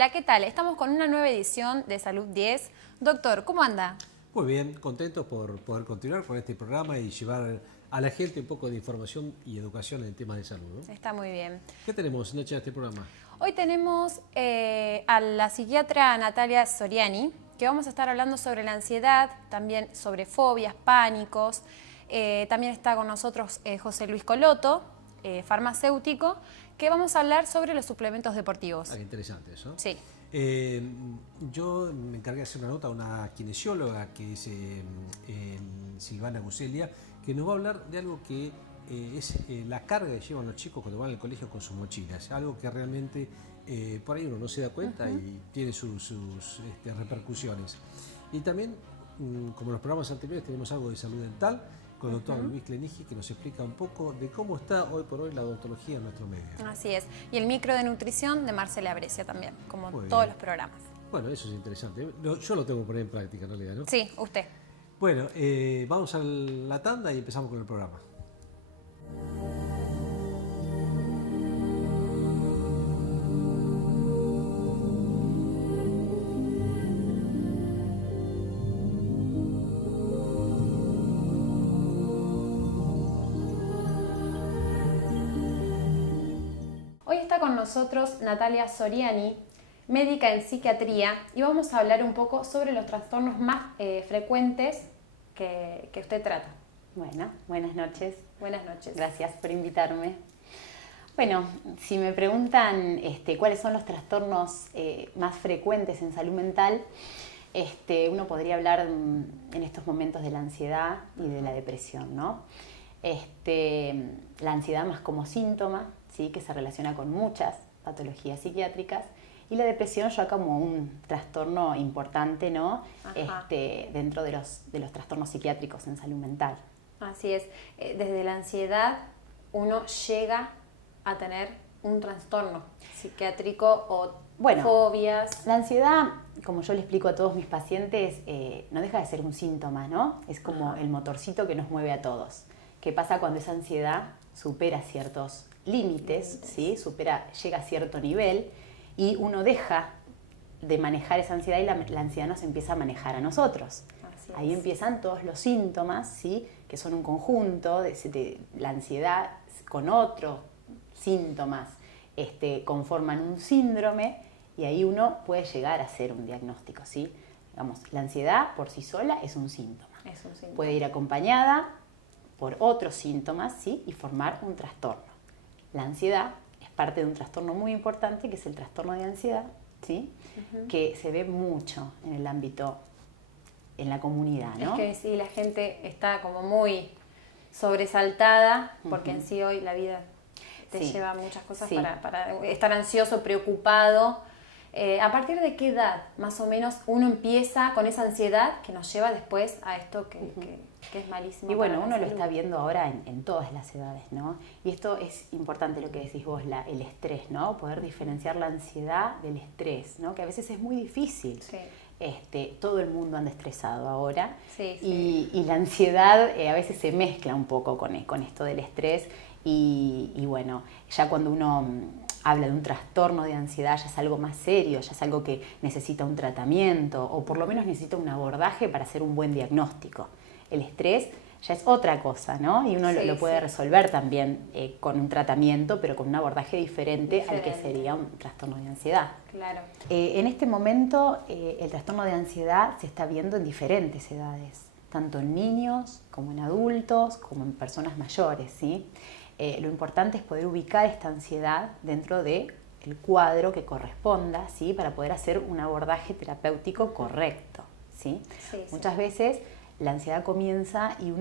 Hola, ¿qué tal? Estamos con una nueva edición de Salud 10. Doctor, ¿cómo anda? Muy bien, contentos por poder continuar con este programa y llevar a la gente un poco de información y educación en temas de salud, ¿no? Está muy bien. ¿Qué tenemos, Nacha, en este programa? Hoy tenemos a la psiquiatra Natalia Soriani, que vamos a estar hablando sobre la ansiedad, también sobre fobias, pánicos. También está con nosotros José Luis Coloto, farmacéutico, que vamos a hablar sobre los suplementos deportivos. Ah, qué interesante eso. Sí. Yo me encargué de hacer una nota a una kinesióloga que es Silvana Guselia, que nos va a hablar de algo que es la carga que llevan los chicos cuando van al colegio con sus mochilas. Algo que realmente por ahí uno no se da cuenta y tiene sus repercusiones. Y también, como en los programas anteriores, tenemos algo de salud dental con el doctor Luis Clenigi, que nos explica un poco de cómo está hoy por hoy la odontología en nuestro medio. Así es. Y el micro de nutrición de Marcela Brescia también, como Muy todos bien. los programas. Bueno, eso es interesante. Yo lo tengo que poner en práctica en realidad, ¿no? Sí, usted. Bueno, vamos a la tanda y empezamos con el programa. Hoy está con nosotros Natalia Soriani, médica en psiquiatría, y vamos a hablar un poco sobre los trastornos más frecuentes que usted trata. Bueno, buenas noches. Buenas noches. Gracias por invitarme. Bueno, si me preguntan cuáles son los trastornos más frecuentes en salud mental, uno podría hablar en estos momentos de la ansiedad y de la depresión, ¿no? La ansiedad más como síntoma, ¿sí? Que se relaciona con muchas patologías psiquiátricas, y la depresión ya como un trastorno importante, ¿no? Dentro de los trastornos psiquiátricos en salud mental. Así es. Desde la ansiedad uno llega a tener un trastorno psiquiátrico o fobias. La ansiedad, como yo le explico a todos mis pacientes, no deja de ser un síntoma, ¿no? Es como el motorcito que nos mueve a todos. ¿Qué pasa cuando esa ansiedad supera ciertos límites, ¿sí? Llega a cierto nivel y uno deja de manejar esa ansiedad y la ansiedad nos empieza a manejar a nosotros? Ahí empiezan todos los síntomas, ¿sí? Que son un conjunto de la ansiedad con otros síntomas, conforman un síndrome, y ahí uno puede llegar a hacer un diagnóstico, ¿sí? Digamos, la ansiedad por sí sola es un síntoma. Es un síntoma. Puede ir acompañada por otros síntomas, ¿sí? Y formar un trastorno. La ansiedad es parte de un trastorno muy importante, que es el trastorno de ansiedad, ¿sí? Que se ve mucho en el ámbito, en la comunidad, ¿no? Es que sí, la gente está como muy sobresaltada, porque en sí hoy la vida te lleva muchas cosas para estar ansioso, preocupado. ¿A partir de qué edad más o menos uno empieza con esa ansiedad que nos lleva después a esto que es malísimo? Y bueno, uno lo está viendo ahora en todas las edades, ¿no? Y esto es importante lo que decís vos, el estrés, ¿no? Poder diferenciar la ansiedad del estrés, ¿no? Que a veces es muy difícil. Sí. Todo el mundo anda estresado ahora, sí. Y la ansiedad a veces se mezcla un poco con esto del estrés, y bueno, ya cuando uno habla de un trastorno de ansiedad ya es algo más serio, ya es algo que necesita un tratamiento o por lo menos necesita un abordaje para hacer un buen diagnóstico. El estrés ya es otra cosa, ¿no? Y uno lo puede resolver también con un tratamiento, pero con un abordaje diferente al que sería un trastorno de ansiedad. Claro. En este momento el trastorno de ansiedad se está viendo en diferentes edades, tanto en niños como en adultos, como en personas mayores, ¿sí? Lo importante es poder ubicar esta ansiedad dentro del cuadro que corresponda, ¿sí? Para poder hacer un abordaje terapéutico correcto, ¿sí? Muchas veces la ansiedad comienza y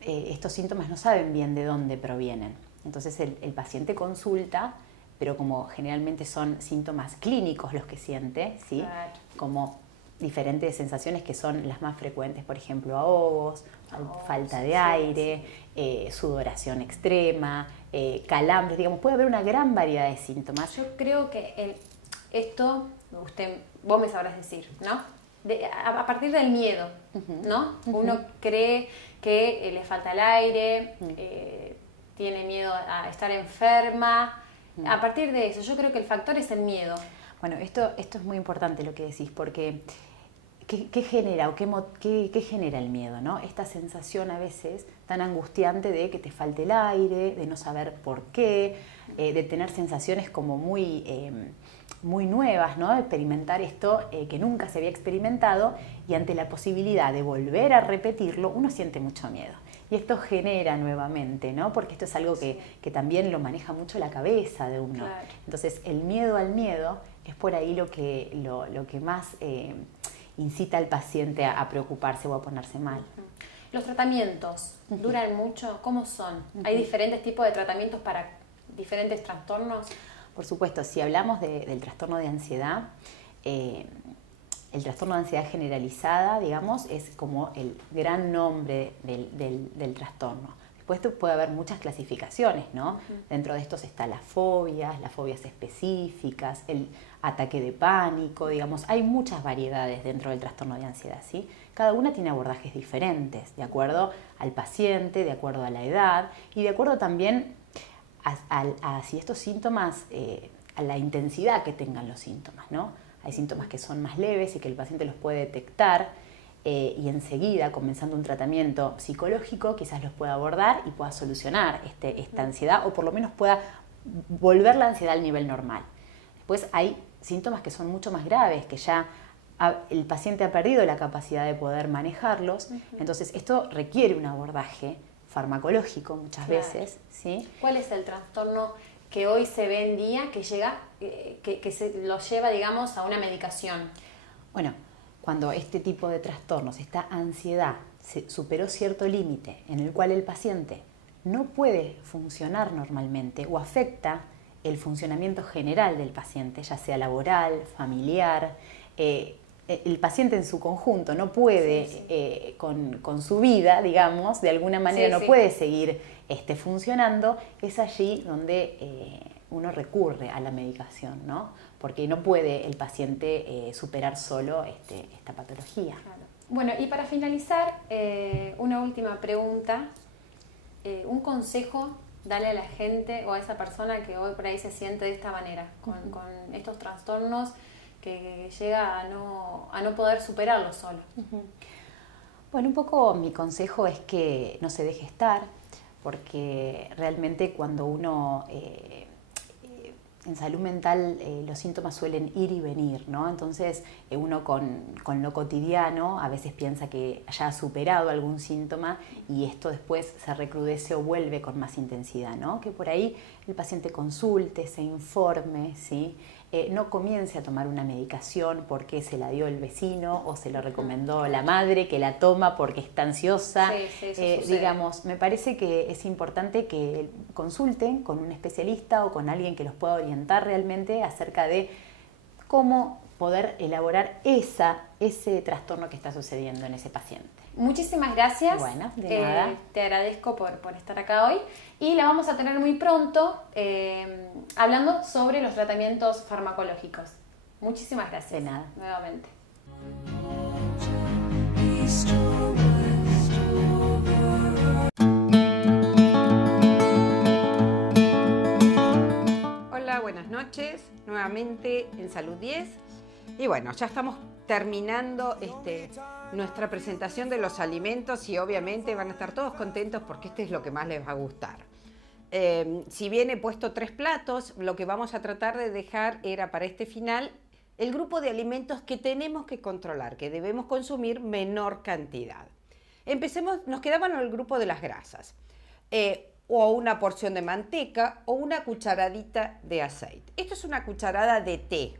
estos síntomas no saben bien de dónde provienen. Entonces el paciente consulta, pero como generalmente son síntomas clínicos los que siente, ¿sí? Claro. Como diferentes sensaciones que son las más frecuentes, por ejemplo, ahogos, falta de aire, sudoración extrema, calambres, digamos, puede haber una gran variedad de síntomas. Yo creo que esto, vos me sabrás decir, ¿no? A partir del miedo, ¿no? Uno cree que le falta el aire, tiene miedo a estar enferma. A partir de eso, yo creo que el factor es el miedo. Bueno, esto es muy importante lo que decís, porque ¿qué genera o qué genera el miedo, ¿no? Esta sensación a veces tan angustiante de que te falte el aire, de no saber por qué, de tener sensaciones como muy nuevas, ¿no? De experimentar esto que nunca se había experimentado, y ante la posibilidad de volver a repetirlo, uno siente mucho miedo. Y esto genera nuevamente, ¿no? Porque esto es algo que también lo maneja mucho la cabeza de uno. Claro. Entonces, el miedo al miedo es por ahí lo que más incita al paciente a preocuparse o a ponerse mal. ¿Los tratamientos duran mucho? ¿Cómo son? ¿Hay diferentes tipos de tratamientos para diferentes trastornos? Por supuesto, si hablamos del trastorno de ansiedad, el trastorno de ansiedad generalizada, digamos, es como el gran nombre del trastorno. Después puede haber muchas clasificaciones, ¿no? Dentro de estos están las fobias específicas, el ataque de pánico, digamos. Hay muchas variedades dentro del trastorno de ansiedad, ¿sí? Cada una tiene abordajes diferentes, de acuerdo al paciente, de acuerdo a la edad y de acuerdo también a si estos síntomas, a la intensidad que tengan los síntomas, ¿no? Hay síntomas que son más leves y que el paciente los puede detectar y enseguida, comenzando un tratamiento psicológico, quizás los pueda abordar y pueda solucionar esta ansiedad, o por lo menos pueda volver la ansiedad al nivel normal. Después hay síntomas que son mucho más graves, que ya el paciente ha perdido la capacidad de poder manejarlos, entonces esto requiere un abordaje farmacológico muchas veces, ¿sí? ¿Cuál es el trastorno que hoy se ve en día que llega, que se lo lleva, digamos, a una medicación? Bueno, cuando este tipo de trastornos, esta ansiedad, superó cierto límite en el cual el paciente no puede funcionar normalmente o afecta el funcionamiento general del paciente, ya sea laboral, familiar, el paciente en su conjunto no puede con su vida, digamos, de alguna manera no puede seguir funcionando, es allí donde uno recurre a la medicación, ¿no? Porque no puede el paciente superar solo esta patología. Claro. Bueno, y para finalizar, una última pregunta. Un consejo, dale a la gente o a esa persona que hoy por ahí se siente de esta manera, con estos trastornos que llega a no poder superarlo solo. Bueno, un poco mi consejo es que no se deje estar, porque realmente cuando uno en salud mental los síntomas suelen ir y venir, ¿no? Entonces uno con lo cotidiano a veces piensa que ya ha superado algún síntoma y esto después se recrudece o vuelve con más intensidad, ¿no? Que por ahí el paciente consulte, se informe, ¿sí? No comience a tomar una medicación porque se la dio el vecino o se lo recomendó la madre que la toma porque está ansiosa. Digamos, me parece que es importante que consulten con un especialista o con alguien que los pueda orientar realmente acerca de cómo poder elaborar ese trastorno que está sucediendo en ese paciente. Muchísimas gracias. Bueno, de nada. Te agradezco por estar acá hoy y la vamos a tener muy pronto hablando sobre los tratamientos farmacológicos. Muchísimas gracias. De nada. Nuevamente. Hola, buenas noches. Nuevamente en Salud 10. Y bueno, ya estamos terminando nuestra presentación de los alimentos y obviamente van a estar todos contentos porque este es lo que más les va a gustar. Si bien he puesto 3 platos, lo que vamos a tratar de dejar era para este final el grupo de alimentos que tenemos que controlar, que debemos consumir menor cantidad. Empecemos, nos quedaban el grupo de las grasas, o una porción de manteca o una cucharadita de aceite. Esto es una cucharada de té.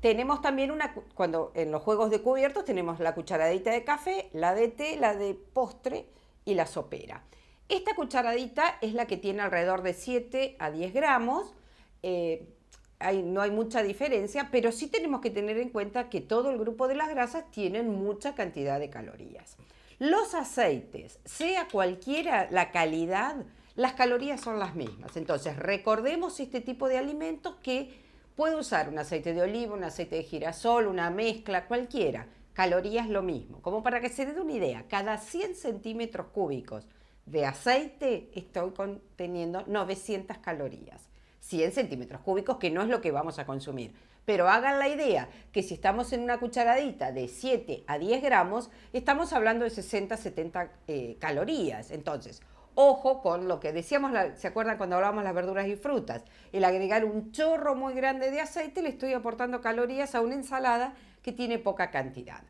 Tenemos también cuando en los juegos de cubiertos tenemos la cucharadita de café, la de té, la de postre y la sopera. Esta cucharadita es la que tiene alrededor de 7 a 10 gramos. No hay mucha diferencia, pero sí tenemos que tener en cuenta que todo el grupo de las grasas tienen mucha cantidad de calorías. Los aceites, sea cualquiera la calidad, las calorías son las mismas. Entonces, recordemos este tipo de alimentos que puede usar un aceite de oliva, un aceite de girasol, una mezcla, cualquiera. Calorías lo mismo. Como para que se den una idea, cada 100 centímetros cúbicos de aceite estoy conteniendo 900 calorías. 100 centímetros cúbicos, que no es lo que vamos a consumir. Pero hagan la idea que si estamos en una cucharadita de 7 a 10 gramos, estamos hablando de 60, 70 calorías. Entonces, ojo con lo que decíamos, ¿se acuerdan cuando hablábamos de las verduras y frutas? El agregar un chorro muy grande de aceite, le estoy aportando calorías a una ensalada que tiene poca cantidad.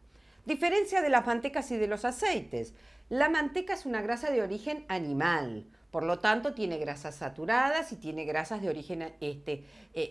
Diferencia de las mantecas y de los aceites. La manteca es una grasa de origen animal. Por lo tanto, tiene grasas saturadas y tiene grasas de origen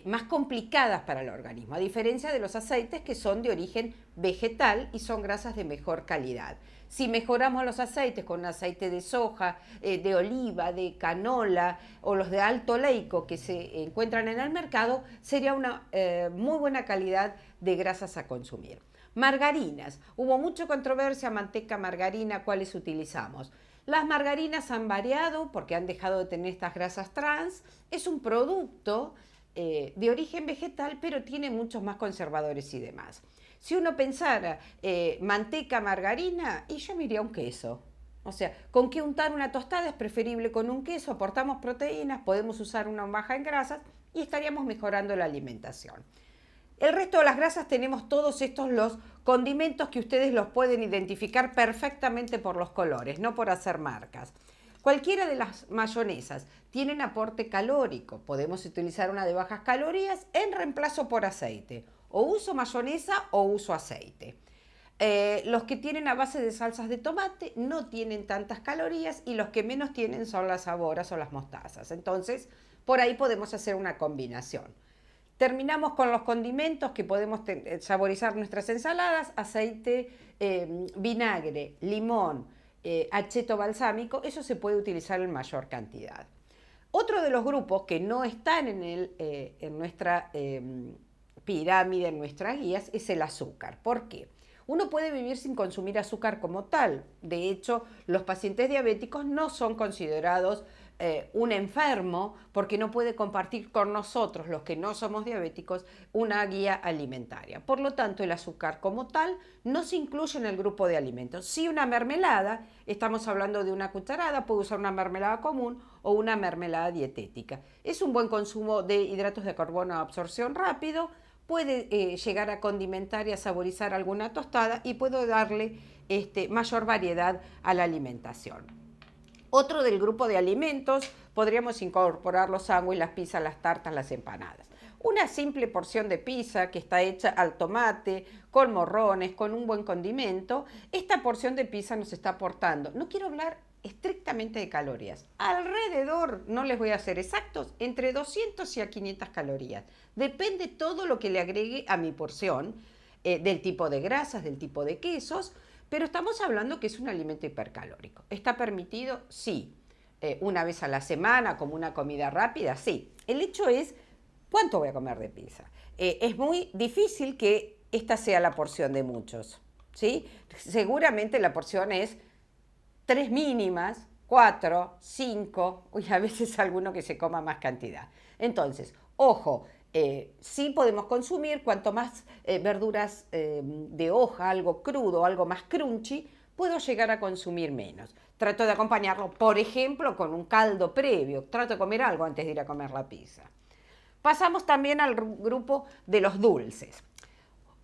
más complicadas para el organismo, a diferencia de los aceites que son de origen vegetal y son grasas de mejor calidad. Si mejoramos los aceites con un aceite de soja, de oliva, de canola o los de alto oleico que se encuentran en el mercado, sería una muy buena calidad de grasas a consumir. Margarinas. Hubo mucha controversia, manteca, margarina, ¿cuáles utilizamos? Las margarinas han variado porque han dejado de tener estas grasas trans. Es un producto de origen vegetal, pero tiene muchos más conservadores y demás. Si uno pensara manteca, margarina, y yo me iría a un queso. O sea, ¿con qué untar una tostada? Es preferible con un queso, aportamos proteínas, podemos usar una baja en grasas y estaríamos mejorando la alimentación. El resto de las grasas tenemos todos estos los condimentos que ustedes los pueden identificar perfectamente por los colores, no por hacer marcas. Cualquiera de las mayonesas tienen aporte calórico. Podemos utilizar una de bajas calorías en reemplazo por aceite. O uso mayonesa o uso aceite. Los que tienen a base de salsas de tomate no tienen tantas calorías y los que menos tienen son las saboras o las mostazas. Entonces, por ahí podemos hacer una combinación. Terminamos con los condimentos que podemos saborizar nuestras ensaladas: aceite, vinagre, limón, acheto balsámico. Eso se puede utilizar en mayor cantidad. Otro de los grupos que no están en nuestra pirámide, en nuestras guías, es el azúcar. ¿Por qué? Uno puede vivir sin consumir azúcar como tal. De hecho, los pacientes diabéticos no son considerados un enfermo porque no puede compartir con nosotros, los que no somos diabéticos, una guía alimentaria. Por lo tanto, el azúcar como tal no se incluye en el grupo de alimentos. Si una mermelada, estamos hablando de una cucharada, puede usar una mermelada común o una mermelada dietética. Es un buen consumo de hidratos de carbono a absorción rápido, puede llegar a condimentar y a saborizar alguna tostada y puede darle mayor variedad a la alimentación. Otro del grupo de alimentos, podríamos incorporar los sándwiches, las pizzas, las tartas, las empanadas. Una simple porción de pizza que está hecha al tomate, con morrones, con un buen condimento. Esta porción de pizza nos está aportando, no quiero hablar estrictamente de calorías, alrededor, no les voy a hacer exactos, entre 200 y a 500 calorías. Depende todo lo que le agregue a mi porción, del tipo de grasas, del tipo de quesos, pero estamos hablando que es un alimento hipercalórico. ¿Está permitido? Sí. Una vez a la semana, como una comida rápida, sí. El hecho es, ¿cuánto voy a comer de pizza? Es muy difícil que esta sea la porción de muchos, ¿sí? Seguramente la porción es 3 mínimas, 4, 5, y a veces alguno que se coma más cantidad. Entonces, ojo, sí podemos consumir cuanto más verduras de hoja, algo crudo, algo más crunchy, puedo llegar a consumir menos. Trato de acompañarlo, por ejemplo, con un caldo previo. Trato de comer algo antes de ir a comer la pizza. Pasamos también al grupo de los dulces.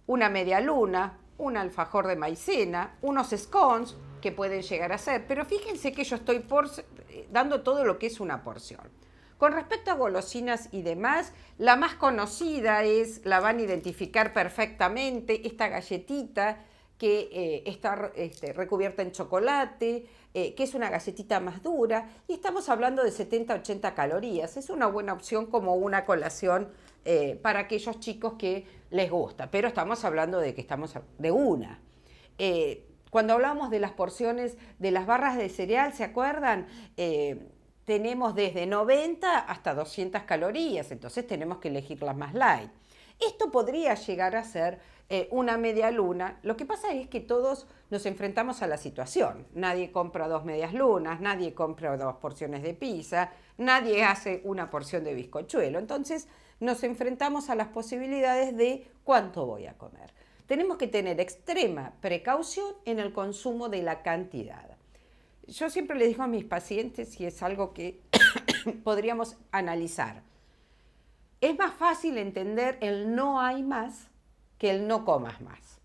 Una media luna, un alfajor de maicena, unos scones que pueden llegar a ser, pero fíjense que yo estoy dando todo lo que es una porción. Con respecto a golosinas y demás, la más conocida la van a identificar perfectamente, esta galletita que está recubierta en chocolate, que es una galletita más dura, y estamos hablando de 70-80 calorías. Es una buena opción como una colación para aquellos chicos que les gusta, pero estamos hablando de que estamos de una. Cuando hablamos de las porciones de las barras de cereal, ¿se acuerdan? Tenemos desde 90 hasta 200 calorías, entonces tenemos que elegir las más light. Esto podría llegar a ser una media luna. Lo que pasa es que todos nos enfrentamos a la situación. Nadie compra 2 medias lunas, nadie compra 2 porciones de pizza, nadie hace una porción de bizcochuelo. Entonces nos enfrentamos a las posibilidades de cuánto voy a comer. Tenemos que tener extrema precaución en el consumo de la cantidad. Yo siempre les digo a mis pacientes, y es algo que podríamos analizar, es más fácil entender el no hay más que el no comas más.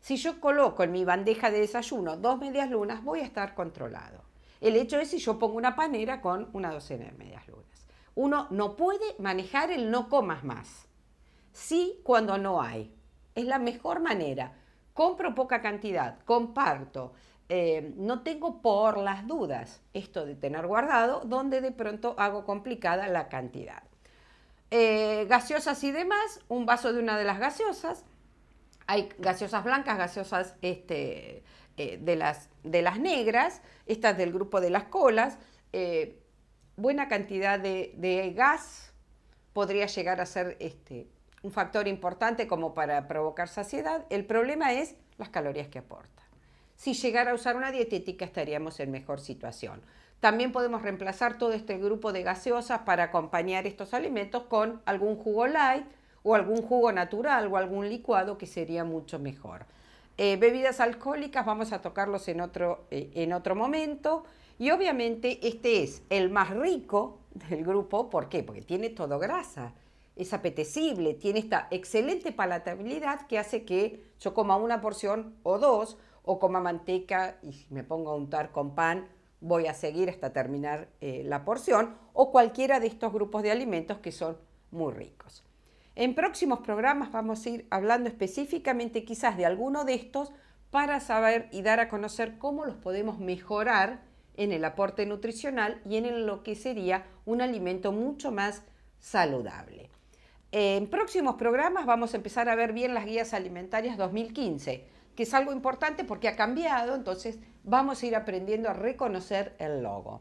Si yo coloco en mi bandeja de desayuno 2 medias lunas, voy a estar controlado. El hecho es si yo pongo una panera con una docena de medias lunas. Uno no puede manejar el no comas más. Sí, cuando no hay. Es la mejor manera. Compro poca cantidad, comparto. No tengo por las dudas esto de tener guardado, donde de pronto hago complicada la cantidad. Gaseosas y demás, un vaso de una de las gaseosas. Hay gaseosas blancas, gaseosas de las negras, estas del grupo de las colas. Buena cantidad de gas podría llegar a ser un factor importante como para provocar saciedad. El problema es las calorías que aporta. Si llegara a usar una dietética estaríamos en mejor situación. También podemos reemplazar todo este grupo de gaseosas para acompañar estos alimentos con algún jugo light o algún jugo natural o algún licuado, que sería mucho mejor. Bebidas alcohólicas vamos a tocarlos en otro momento. Y obviamente este es el más rico del grupo. ¿Por qué? Porque tiene todo grasa, es apetecible, tiene esta excelente palatabilidad que hace que yo coma una porción o dos, o coma manteca y me pongo a untar con pan, voy a seguir hasta terminar la porción, o cualquiera de estos grupos de alimentos que son muy ricos. En próximos programas vamos a ir hablando específicamente quizás de alguno de estos para saber y dar a conocer cómo los podemos mejorar en el aporte nutricional y en lo que sería un alimento mucho más saludable. En próximos programas vamos a empezar a ver bien las guías alimentarias 2015, que es algo importante porque ha cambiado, entonces vamos a ir aprendiendo a reconocer el logo.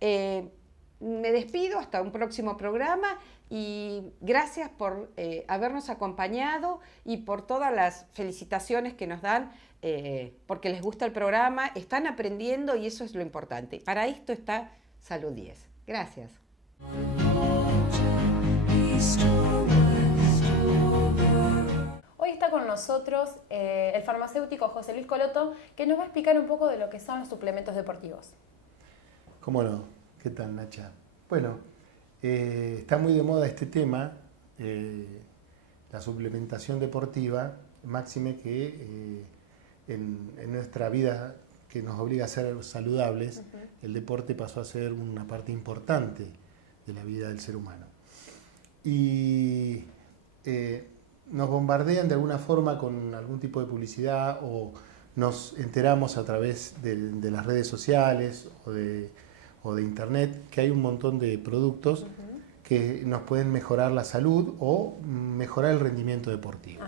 Me despido hasta un próximo programa y gracias por habernos acompañado y por todas las felicitaciones que nos dan, porque les gusta el programa, están aprendiendo y eso es lo importante. Para esto está Salud 10. Gracias. Hoy está con nosotros el farmacéutico José Luis Coloto, que nos va a explicar un poco de lo que son los suplementos deportivos. ¿Cómo no? ¿Qué tal, Nacha? Bueno, está muy de moda este tema, la suplementación deportiva, máxime que en nuestra vida que nos obliga a ser saludables, el deporte pasó a ser una parte importante de la vida del ser humano. Y nos bombardean de alguna forma con algún tipo de publicidad o nos enteramos a través de las redes sociales o de internet que hay un montón de productos que nos pueden mejorar la salud o mejorar el rendimiento deportivo.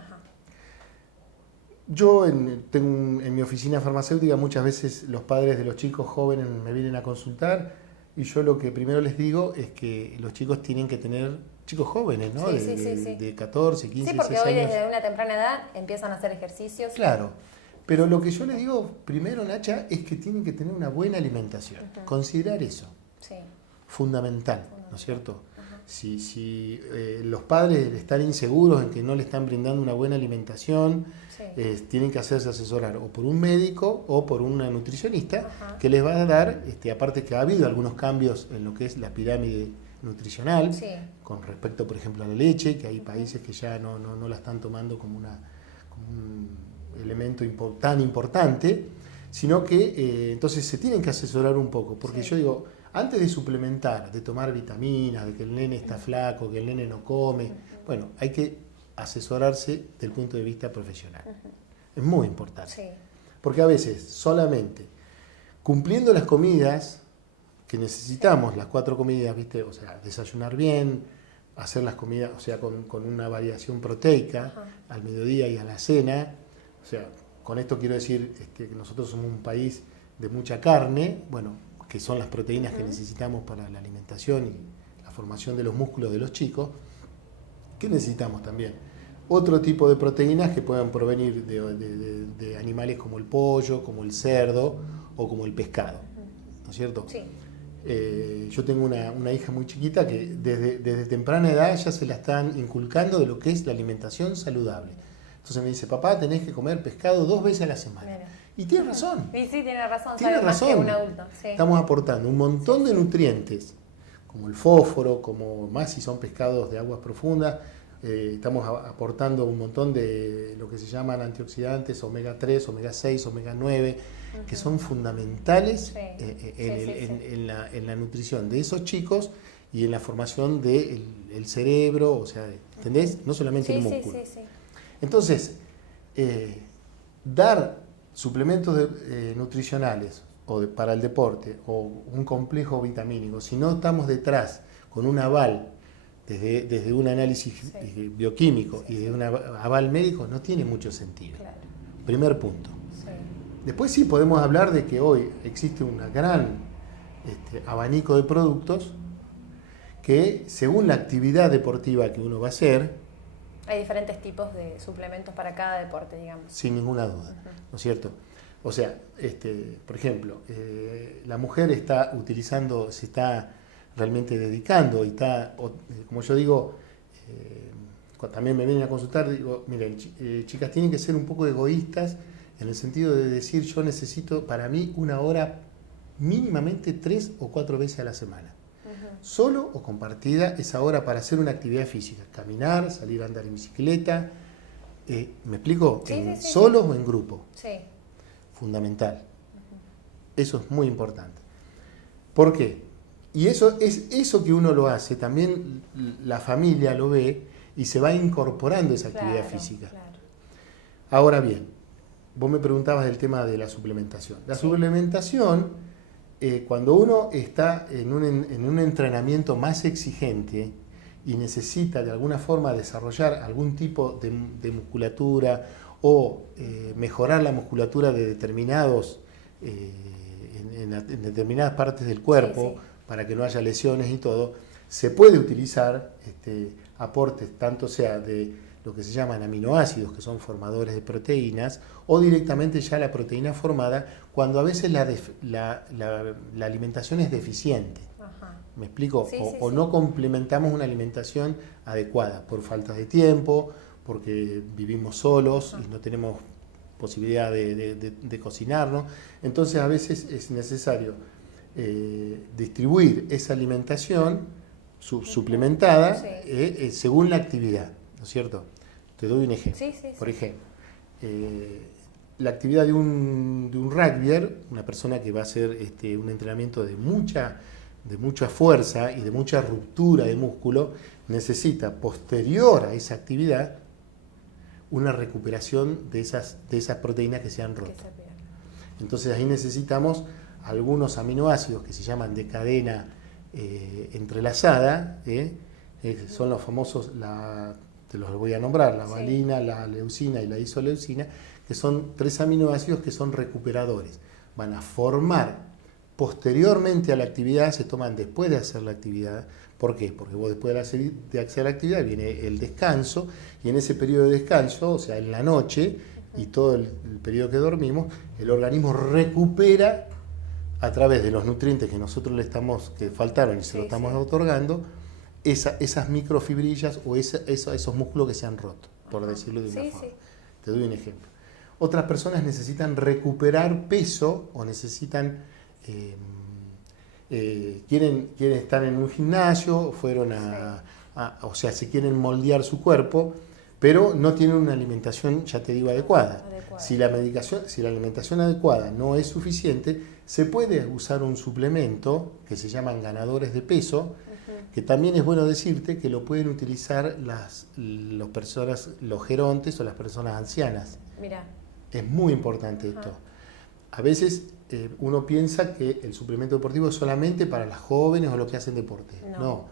Yo en mi oficina farmacéutica muchas veces los padres de los chicos jóvenes me vienen a consultar y yo lo que primero les digo es que los chicos tienen que tener, chicos jóvenes, ¿no? De 14, 15, 16 años. Sí, porque hoy desde una temprana edad empiezan a hacer ejercicios. Claro, pero lo que yo les digo primero, Nacha, es que tienen que tener una buena alimentación. Considerar eso. Sí. Fundamental, ¿no es cierto? Si los padres están inseguros en que no le están brindando una buena alimentación, tienen que hacerse asesorar o por un médico o por una nutricionista que les va a dar, aparte que ha habido algunos cambios en lo que es la pirámide nutricional, con respecto, por ejemplo, a la leche, que hay países que ya no la están tomando como un elemento tan importante, sino que entonces se tienen que asesorar un poco, porque yo digo, antes de suplementar, de tomar vitaminas, de que el nene está flaco, que el nene no come, bueno, hay que asesorarse del punto de vista profesional. Es muy importante. Porque a veces solamente cumpliendo las comidas que necesitamos, las 4 comidas, ¿viste? O sea, desayunar bien, hacer las comidas, o sea, con una variación proteica al mediodía y a la cena. O sea, con esto quiero decir que nosotros somos un país de mucha carne, bueno, que son las proteínas que necesitamos para la alimentación y la formación de los músculos de los chicos. ¿Qué necesitamos también? Otro tipo de proteínas que puedan provenir de animales como el pollo, como el cerdo o como el pescado, ¿no es cierto? Sí. Yo tengo una hija muy chiquita que desde temprana edad ya se la están inculcando de lo que es la alimentación saludable. Entonces me dice, papá, tenés que comer pescado 2 veces a la semana. Mira. Y tiene razón. Sí, tiene razón. Tiene razón. Más que un adulto. Sí. Estamos aportando un montón de nutrientes, como el fósforo, como más si son pescados de aguas profundas. Estamos aportando un montón de lo que se llaman antioxidantes, omega 3, omega 6, omega 9, que son fundamentales en la nutrición de esos chicos y en la formación del cerebro, o sea, ¿entendés? No solamente el músculo. Entonces, dar suplementos nutricionales para el deporte o un complejo vitamínico, si no estamos detrás con un aval desde un análisis bioquímico y de un aval médico, no tiene mucho sentido. Claro. Primer punto. Sí. Después sí podemos hablar de que hoy existe un gran abanico de productos que, según la actividad deportiva que uno va a hacer, hay diferentes tipos de suplementos para cada deporte, digamos. Sin ninguna duda, ¿no es cierto? O sea, por ejemplo, la mujer está utilizando, se está realmente dedicando y está, como yo digo, también me vienen a consultar, digo, miren, chicas, tienen que ser un poco egoístas en el sentido de decir, yo necesito para mí 1 hora mínimamente 3 o 4 veces a la semana. Solo o compartida esa hora para hacer una actividad física, caminar, salir a andar en bicicleta, ¿me explico? ¿Solos o en grupo? Sí. Fundamental. Eso es muy importante. ¿Por qué? Y eso es eso que uno lo hace, también la familia lo ve y se va incorporando esa actividad física. Claro. Ahora bien, vos me preguntabas del tema de la suplementación. La suplementación, cuando uno está en un entrenamiento más exigente y necesita de alguna forma desarrollar algún tipo de musculatura o mejorar la musculatura de determinadas partes del cuerpo, para que no haya lesiones y todo, se puede utilizar aportes, tanto sea de lo que se llaman aminoácidos, que son formadores de proteínas, o directamente ya la proteína formada, cuando a veces la alimentación es deficiente. Ajá. ¿Me explico? O no complementamos una alimentación adecuada, por falta de tiempo, porque vivimos solos y no tenemos posibilidad de cocinarnos. Entonces a veces es necesario distribuir esa alimentación suplementada según la actividad, ¿no es cierto? Te doy un ejemplo. Por ejemplo, la actividad de un rugbyer, una persona que va a hacer un entrenamiento de mucha fuerza y de mucha ruptura de músculo, necesita, posterior a esa actividad, una recuperación de esas proteínas que se han roto. Entonces ahí necesitamos algunos aminoácidos que se llaman de cadena entrelazada, son los famosos, te los voy a nombrar, la valina, la leucina y la isoleucina, que son 3 aminoácidos que son recuperadores. Van a formar posteriormente a la actividad, se toman después de hacer la actividad. ¿Por qué? Porque vos después de hacer la actividad viene el descanso, y en ese periodo de descanso, o sea, en la noche y todo el periodo que dormimos, el organismo recupera a través de los nutrientes que faltaron y se lo estamos otorgando, esas microfibrillas o esos músculos que se han roto, por decirlo de una forma. Te doy un ejemplo. Otras personas necesitan recuperar peso o necesitan, quieren estar en un gimnasio, o sea, se quieren moldear su cuerpo, pero no tienen una alimentación, ya te digo, adecuada. Si la alimentación adecuada no es suficiente, se puede usar un suplemento que se llaman ganadores de peso, que también es bueno decirte que lo pueden utilizar los gerontes o las personas ancianas. Mirá. Es muy importante esto. A veces uno piensa que el suplemento deportivo es solamente para las jóvenes o los que hacen deporte. No.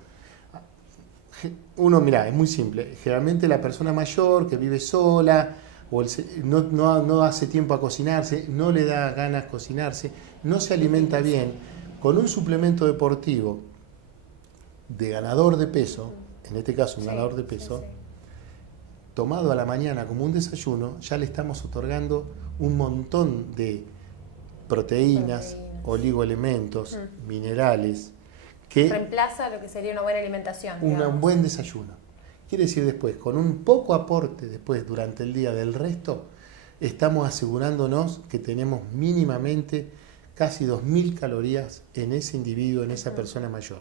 Mira, es muy simple. Generalmente la persona mayor que vive sola o no hace tiempo a cocinarse, no le da ganas cocinarse, no se alimenta bien, con un suplemento deportivo de ganador de peso, en este caso un ganador de peso, tomado a la mañana como un desayuno, ya le estamos otorgando un montón de proteínas, oligoelementos, minerales, que reemplaza lo que sería una buena alimentación. Un buen desayuno. Quiere decir, después, con un poco aporte después durante el día del resto, estamos asegurándonos que tenemos mínimamente casi 2000 calorías en ese individuo, en esa persona mayor.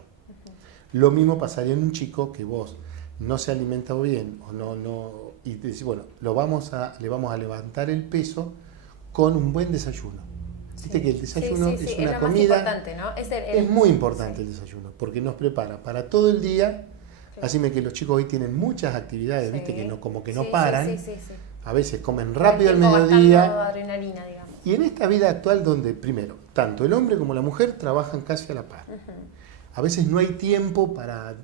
Lo mismo pasaría en un chico que vos no se alimenta bien o y te decís, bueno, le vamos a levantar el peso con un buen desayuno. Viste que el desayuno es una comida. Más importante, ¿no? Es muy importante el desayuno, porque nos prepara para todo el día. Así que los chicos hoy tienen muchas actividades, viste, que no, como que no paran. A veces comen rápido al mediodía. Adrenalina, digamos. Y en esta vida actual donde, primero, tanto el hombre como la mujer trabajan casi a la par. A veces no hay tiempo para,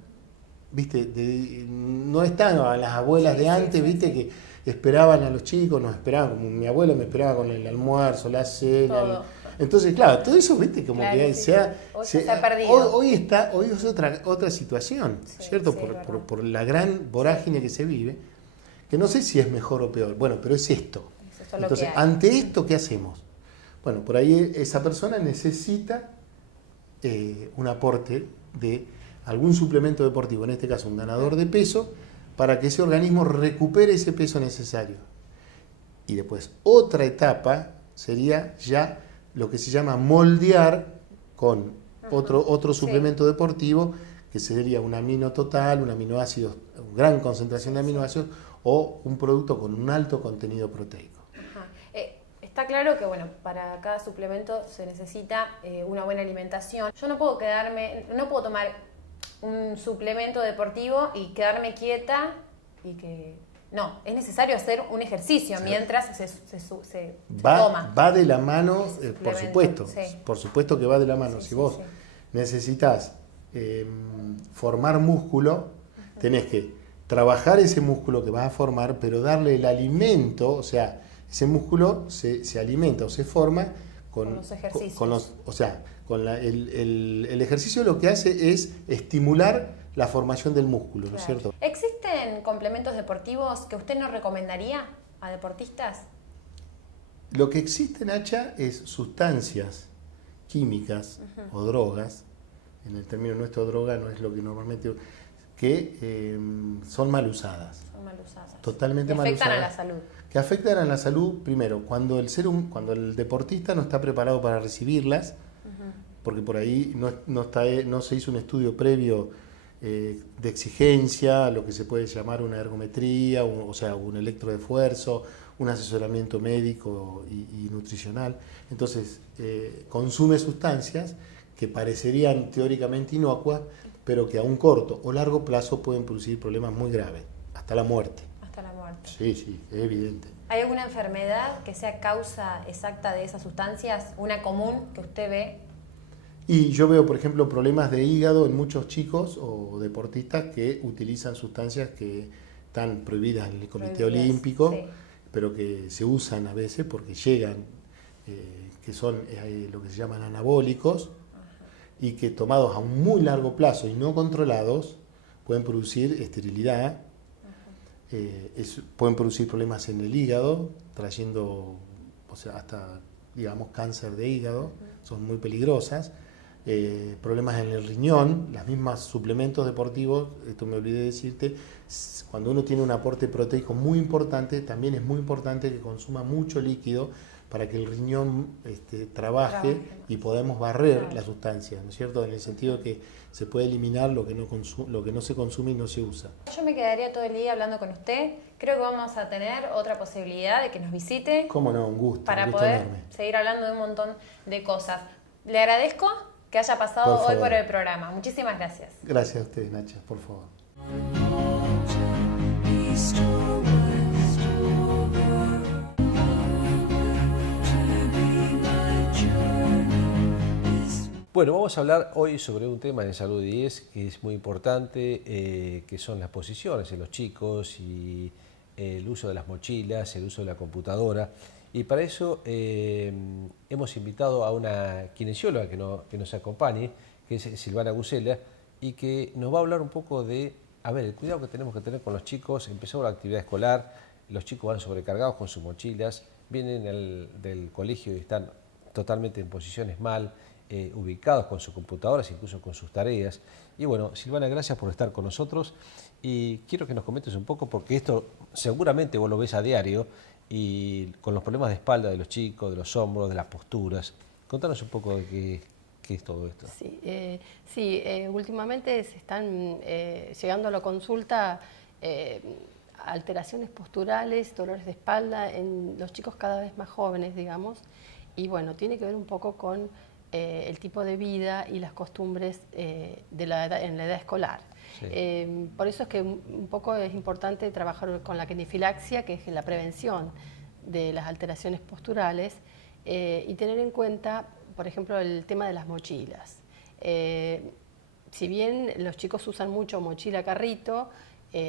viste, no están las abuelas de antes, viste, que esperaban a los chicos, nos esperaban, como mi abuelo me esperaba con el almuerzo, la cena. Entonces, claro, todo eso, viste, como que hoy se ha perdido. Hoy es otra situación, ¿cierto? Por la gran vorágine que se vive, que no sé si es mejor o peor. Bueno, pero es esto. Entonces, ante esto, ¿qué hacemos? Bueno, por ahí esa persona necesita un aporte de algún suplemento deportivo, en este caso un ganador de peso, para que ese organismo recupere ese peso necesario. Y después, otra etapa sería ya lo que se llama moldear con otro suplemento deportivo, que sería un amino total, un aminoácido, gran concentración de aminoácidos, o un producto con un alto contenido proteico. Está claro que, bueno, para cada suplemento se necesita una buena alimentación. Yo no puedo tomar un suplemento deportivo y quedarme quieta y que... No, es necesario hacer un ejercicio mientras se toma. Va de la mano, por supuesto que va de la mano. Si vos necesitas formar músculo, tenés que trabajar ese músculo que vas a formar, pero darle el alimento, o sea, ese músculo se alimenta o se forma con los ejercicios. El ejercicio lo que hace es estimular la formación del músculo, ¿no es cierto? ¿Existen complementos deportivos que usted nos recomendaría a deportistas? Lo que existe, Nacha, es sustancias químicas o drogas, en el término nuestro droga no es lo que normalmente... que son mal usadas. Totalmente mal usadas. Que afectan a la salud. Que afectan a la salud, primero, cuando el deportista no está preparado para recibirlas, porque por ahí no se hizo un estudio previo de exigencia, lo que se puede llamar una ergometría, o sea, un electro de esfuerzo, un asesoramiento médico y nutricional. Entonces, consume sustancias que parecerían teóricamente inocuas, pero que a un corto o largo plazo pueden producir problemas muy graves, hasta la muerte. Hasta la muerte. Sí, es evidente. ¿Hay alguna enfermedad que sea causa exacta de esas sustancias, una común que usted ve? Y yo veo, por ejemplo, problemas de hígado en muchos chicos o deportistas que utilizan sustancias que están prohibidas en el Comité Olímpico, pero que se usan a veces porque llegan, que son lo que se llaman anabólicos, y que tomados a un muy largo plazo y no controlados pueden producir esterilidad, pueden producir problemas en el hígado, trayendo, o sea, hasta, digamos, cáncer de hígado, son muy peligrosas, problemas en el riñón, las mismas suplementos deportivos, esto me olvidé de decirte, cuando uno tiene un aporte proteico muy importante, también es muy importante que consuma mucho líquido para que el riñón trabaje y podamos barrer la sustancia, ¿no es cierto? En el sentido de que se puede eliminar lo que no se consume y no se usa. Yo me quedaría todo el día hablando con usted. Creo que vamos a tener otra posibilidad de que nos visite. Cómo no, un gusto. Para un gusto poder enorme. seguir hablando de un montón de cosas. Le agradezco que haya pasado hoy por el programa. Muchísimas gracias. Gracias a ustedes, Nacha, por favor. Bueno, vamos a hablar hoy sobre un tema en Salud 10 que es muy importante, que son las posiciones en los chicos y el uso de las mochilas, el uso de la computadora. Y para eso hemos invitado a una kinesióloga que nos acompañe, que es Silvana Gusella, y que nos va a hablar un poco de, el cuidado que tenemos que tener con los chicos. Empezó la actividad escolar, los chicos van sobrecargados con sus mochilas, vienen del colegio y están totalmente en posiciones mal, ubicados con sus computadoras, incluso con sus tareas. Y bueno, Silvana, gracias por estar con nosotros y quiero que nos comentes un poco, porque esto seguramente vos lo ves a diario, y con los problemas de espalda de los chicos, de los hombros, de las posturas. Contanos un poco de ¿Qué es todo esto? Sí, últimamente se están llegando a la consulta alteraciones posturales, dolores de espalda en los chicos cada vez más jóvenes, digamos, y bueno, tiene que ver un poco con el tipo de vida y las costumbres en la edad escolar. Sí. Por eso es que un poco es importante trabajar con la kenifilaxia, que es la prevención de las alteraciones posturales, y tener en cuenta, por ejemplo, el tema de las mochilas. Si bien los chicos usan mucho mochila carrito,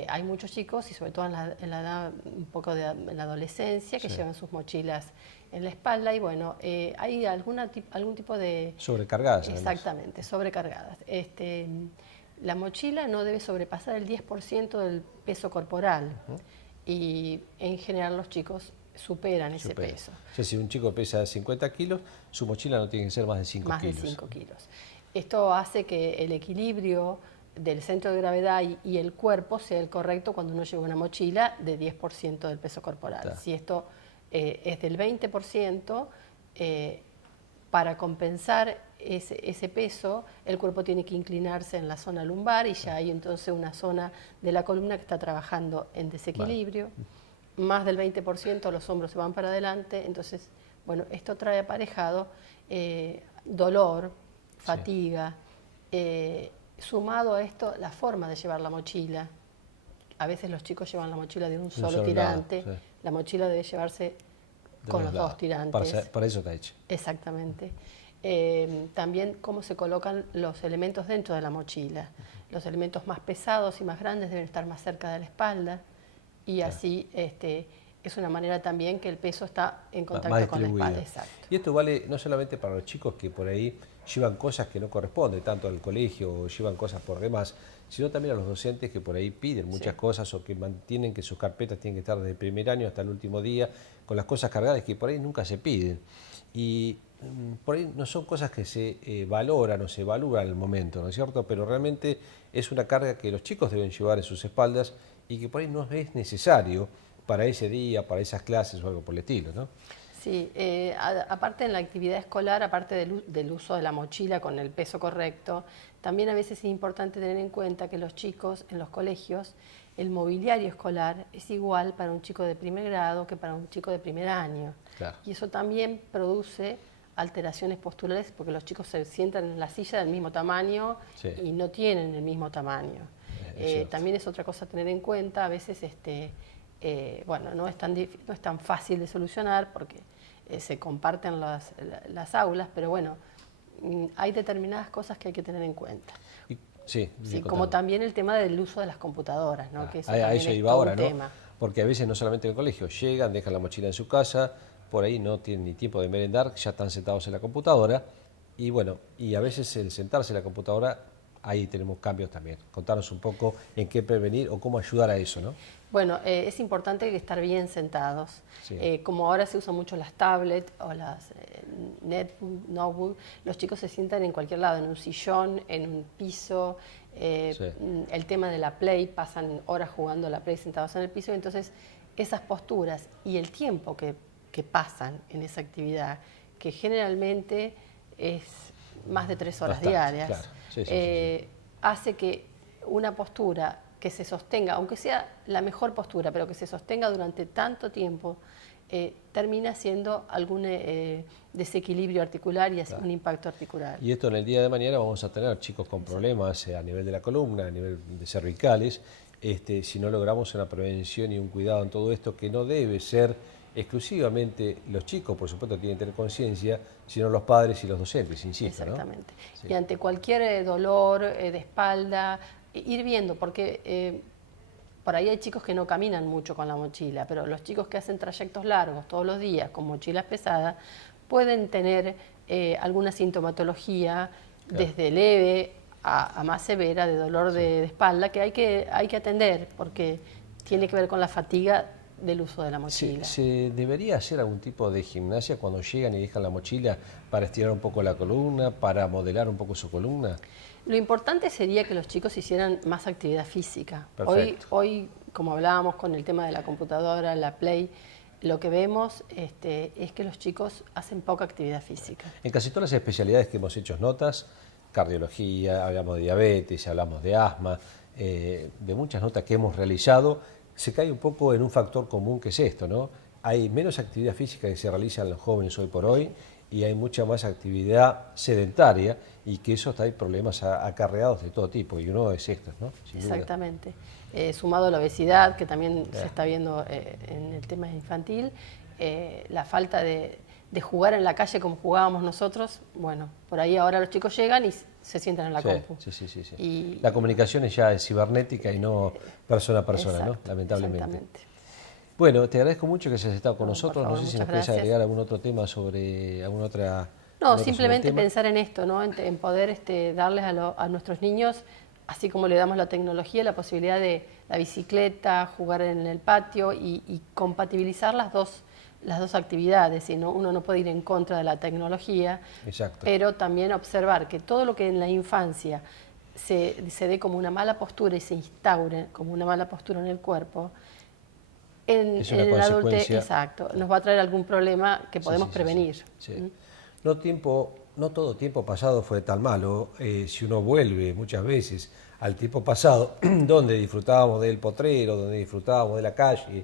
hay muchos chicos, y sobre todo en la edad, un poco en la adolescencia, que llevan sus mochilas en la espalda, y bueno, hay algún tipo de... Sobrecargadas. Exactamente, además. Sobrecargadas. La mochila no debe sobrepasar el 10% del peso corporal, y en general los chicos superan ese peso. O sea, si un chico pesa 50 kilos, su mochila no tiene que ser más de 5 kilos. Más de 5 kilos. Esto hace que el equilibrio del centro de gravedad y el cuerpo sea el correcto cuando uno lleva una mochila de 10% del peso corporal. Claro. Si esto es del 20%, para compensar ese peso, el cuerpo tiene que inclinarse en la zona lumbar, y ya hay entonces una zona de la columna que está trabajando en desequilibrio. Más del 20% los hombros se van para adelante, entonces, bueno, esto trae aparejado dolor, fatiga, sumado a esto la forma de llevar la mochila. A veces los chicos llevan la mochila de un solo tirante, la mochila debe llevarse con los dos tirantes. Para eso está hecho. Exactamente. También cómo se colocan los elementos dentro de la mochila. Los elementos más pesados y más grandes deben estar más cerca de la espalda, y así es una manera también que el peso está en contacto con la espalda. Exacto. Y esto vale no solamente para los chicos que por ahí llevan cosas que no corresponden tanto al colegio o llevan cosas por demás, sino también a los docentes que por ahí piden muchas cosas, o que mantienen que sus carpetas tienen que estar desde el primer año hasta el último día con las cosas cargadas que por ahí nunca se piden. Y por ahí no son cosas que se valoran o se evalúan al momento, ¿no es cierto? Pero realmente es una carga que los chicos deben llevar en sus espaldas y que por ahí no es necesario para ese día, para esas clases o algo por el estilo, ¿no? Sí, aparte en la actividad escolar, aparte del uso de la mochila con el peso correcto, también a veces es importante tener en cuenta que los chicos en los colegios, el mobiliario escolar es igual para un chico de primer grado que para un chico de primer año. Claro. Y eso también produce alteraciones posturales, porque los chicos se sientan en la silla del mismo tamaño y no tienen el mismo tamaño. También es otra cosa a tener en cuenta, a veces bueno, no es tan fácil de solucionar porque se comparten las aulas, pero bueno, hay determinadas cosas que hay que tener en cuenta. Sí, como también el tema del uso de las computadoras, ¿no? Que eso a eso iba ahora, ¿no? Porque a veces no solamente en el colegio, llegan, dejan la mochila en su casa, por ahí no tienen ni tiempo de merendar, ya están sentados en la computadora, y bueno, y a veces el sentarse en la computadora, ahí tenemos cambios también. Contanos un poco en qué prevenir o cómo ayudar a eso, ¿no? Bueno, es importante estar bien sentados. Como ahora se usan mucho las tablets o las notebook, los chicos se sientan en cualquier lado, en un sillón, en un piso. El tema de la Play, pasan horas jugando a la Play sentados en el piso, y entonces esas posturas y el tiempo que pasan en esa actividad, que generalmente es más de 3 horas diarias, claro. Hace que una postura que se sostenga, aunque sea la mejor postura, pero que se sostenga durante tanto tiempo, termina siendo algún desequilibrio articular y un impacto articular. Y esto en el día de mañana vamos a tener chicos con problemas a nivel de la columna, a nivel de cervicales, si no logramos una prevención y un cuidado en todo esto, que no debe ser exclusivamente los chicos, por supuesto tienen que tener conciencia, sino los padres y los docentes, insisto. Exactamente. ¿No? Y ante cualquier dolor de espalda, ir viendo, porque por ahí hay chicos que no caminan mucho con la mochila, pero los chicos que hacen trayectos largos todos los días con mochilas pesadas pueden tener alguna sintomatología, claro, desde leve a más severa, de dolor de espalda, que hay que atender, porque tiene que ver con la fatiga del uso de la mochila. ¿Se debería hacer algún tipo de gimnasia cuando llegan y dejan la mochila para estirar un poco la columna, para modelar un poco su columna? Lo importante sería que los chicos hicieran más actividad física. Perfecto. Hoy, como hablábamos con el tema de la computadora, la Play, lo que vemos es que los chicos hacen poca actividad física. En casi todas las especialidades que hemos hecho notas, cardiología, hablamos de diabetes, hablamos de asma, de muchas notas que hemos realizado, se cae un poco en un factor común que es esto, ¿no? Hay menos actividad física que se realiza en los jóvenes hoy por hoy y hay mucha más actividad sedentaria y que eso trae problemas acarreados de todo tipo y uno es esto, ¿no? Sin Exactamente. Sumado a la obesidad, que también se está viendo en el tema infantil, la falta de jugar en la calle como jugábamos nosotros, bueno, por ahí ahora los chicos llegan y se sientan en la compu. Sí. Y la comunicación ya es cibernética y no persona a persona, exacto, ¿no? Lamentablemente. Exactamente. Bueno, te agradezco mucho que hayas estado con nosotros. Favor, no sé si nos muchas puedes gracias. agregar algún otro tema sobre alguna otra... No, sobre simplemente el tema. pensar en esto, ¿no? En poder darles a nuestros niños, así como le damos la tecnología, la posibilidad de la bicicleta, jugar en el patio y compatibilizar las dos actividades. ¿Sí? Uno no puede ir en contra de la tecnología, Exacto. pero también observar que todo lo que en la infancia se dé como una mala postura y se instaure como una mala postura en el cuerpo, en el adulto, exacto, nos va a traer algún problema que podemos prevenir. Sí. No todo tiempo pasado fue tan malo. Si uno vuelve muchas veces al tiempo pasado, donde disfrutábamos del potrero, donde disfrutábamos de la calle,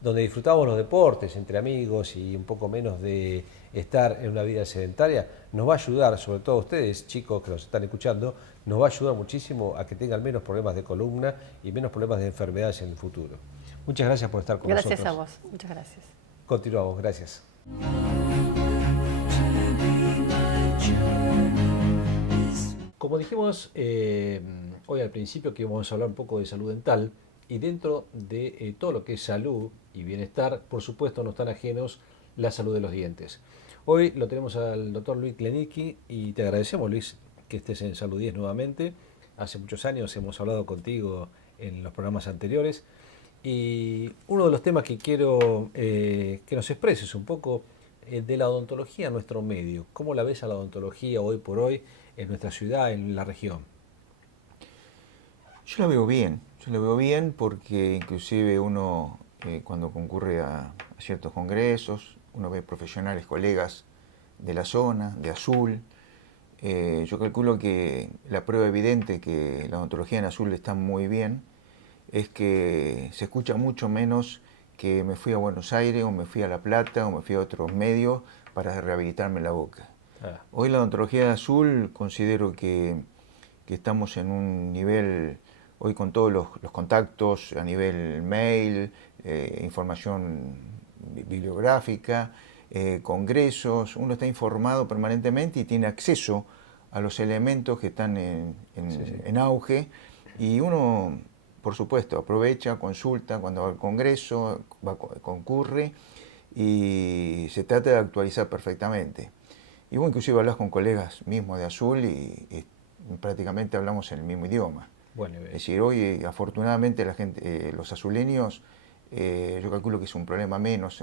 donde disfrutábamos los deportes entre amigos y un poco menos de estar en una vida sedentaria, nos va a ayudar, sobre todo ustedes, chicos que nos están escuchando, nos va a ayudar muchísimo a que tengan menos problemas de columna y menos problemas de enfermedades en el futuro. Muchas gracias por estar con nosotros. Gracias a vos, muchas gracias. Continuamos, gracias. Como dijimos hoy al principio que íbamos a hablar un poco de salud dental y dentro de todo lo que es salud y bienestar, por supuesto no están ajenos la salud de los dientes. Hoy lo tenemos al doctor Luis Klenicki y te agradecemos, Luis, que estés en Salud 10 nuevamente. Hace muchos años hemos hablado contigo en los programas anteriores y uno de los temas que quiero que nos expreses un poco de la odontología en nuestro medio. ¿Cómo la ves a la odontología hoy por hoy en nuestra ciudad, en la región? Yo la veo bien porque inclusive uno cuando concurre a ciertos congresos, uno ve profesionales, colegas de la zona, de Azul. Yo calculo que la prueba evidente que la odontología en Azul está muy bien es que se escucha mucho menos que me fui a Buenos Aires o me fui a La Plata o me fui a otros medios para rehabilitarme la boca. Hoy la odontología de Azul considero que estamos en un nivel, hoy con todos los contactos a nivel mail, información bibliográfica, congresos, uno está informado permanentemente y tiene acceso a los elementos que están en auge y uno, por supuesto, aprovecha, consulta cuando va al congreso, concurre y se trata de actualizar perfectamente. Y vos inclusive hablas con colegas mismos de Azul y prácticamente hablamos en el mismo idioma. Bueno, es decir, hoy afortunadamente la gente, los azuleños, yo calculo que es un problema menos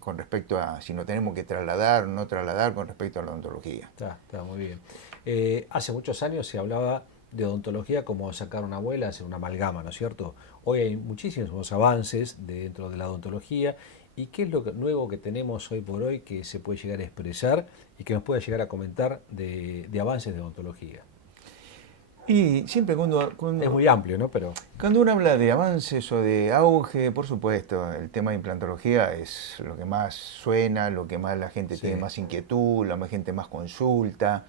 con respecto a si no tenemos que trasladar o no trasladar con respecto a la odontología. Está muy bien. Hace muchos años se hablaba de odontología como sacar una muela, hacer una amalgama, ¿no es cierto? Hoy hay muchísimos avances dentro de la odontología. ¿Y qué es lo nuevo que tenemos hoy por hoy que se puede llegar a expresar y que nos pueda llegar a comentar de avances de odontología? Y siempre cuando es muy amplio, ¿no? Pero cuando uno habla de avances o de auge, por supuesto, el tema de implantología es lo que más suena, lo que más la gente tiene más inquietud, la gente más consulta.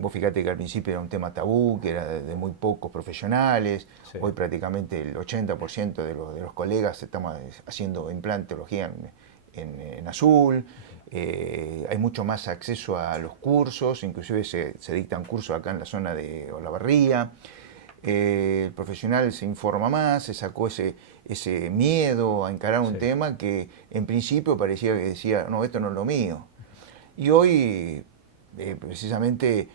Vos fíjate que al principio era un tema tabú, que era de muy pocos profesionales. Hoy prácticamente el 80% de los colegas estamos haciendo implantología en Azul. Hay mucho más acceso a los cursos, inclusive se dictan cursos acá en la zona de Olavarría. El profesional se informa más, se sacó ese miedo a encarar un tema que en principio parecía que decía, no, esto no es lo mío. Y hoy, precisamente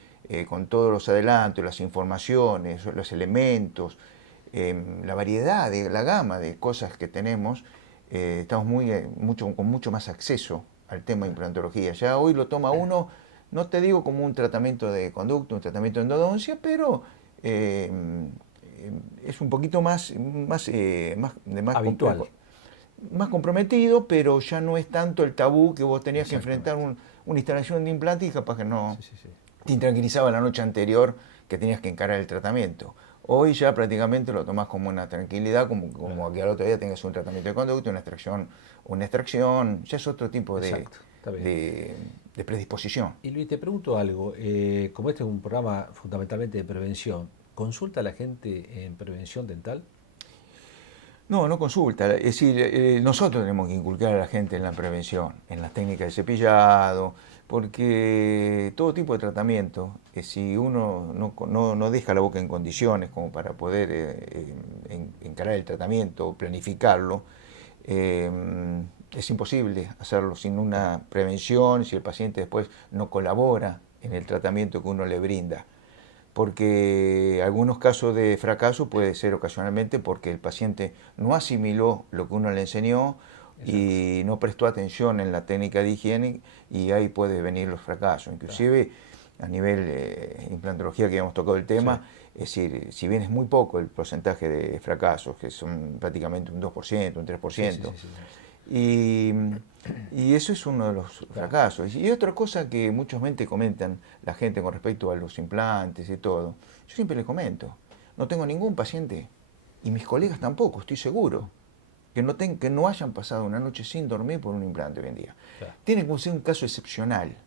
con todos los adelantos, las informaciones, los elementos, la variedad, la gama de cosas que tenemos, estamos con mucho más acceso al tema de implantología. Ya hoy lo toma uno, no te digo como un tratamiento de conducto, un tratamiento de endodoncia, pero es un poquito más habitual. más comprometido, pero ya no es tanto el tabú que vos tenías que enfrentar una instalación de implante y capaz que no te intranquilizaba la noche anterior que tenías que encarar el tratamiento. Hoy ya prácticamente lo tomás como una tranquilidad, como que al otro día tengas un tratamiento de conducto, una extracción, ya es otro tipo de predisposición. Y Luis, te pregunto algo, como este es un programa fundamentalmente de prevención, ¿consulta a la gente en prevención dental? No, no consulta. Es decir, nosotros tenemos que inculcar a la gente en la prevención, en las técnicas de cepillado, porque todo tipo de tratamiento, si uno no deja la boca en condiciones como para poder encarar el tratamiento, planificarlo, es imposible hacerlo sin una prevención, si el paciente después no colabora en el tratamiento que uno le brinda. Porque algunos casos de fracaso puede ser ocasionalmente porque el paciente no asimiló lo que uno le enseñó y no prestó atención en la técnica de higiene y ahí puede venir los fracasos. Inclusive a nivel implantología que hemos tocado el tema, es decir, si bien es muy poco el porcentaje de fracasos, que son prácticamente un 2%, un 3%, y eso es uno de los fracasos. Y otra cosa que muchas veces comentan la gente con respecto a los implantes y todo, yo siempre les comento, no tengo ningún paciente, y mis colegas tampoco, estoy seguro, que no hayan pasado una noche sin dormir por un implante hoy en día. Tiene que ser un caso excepcional,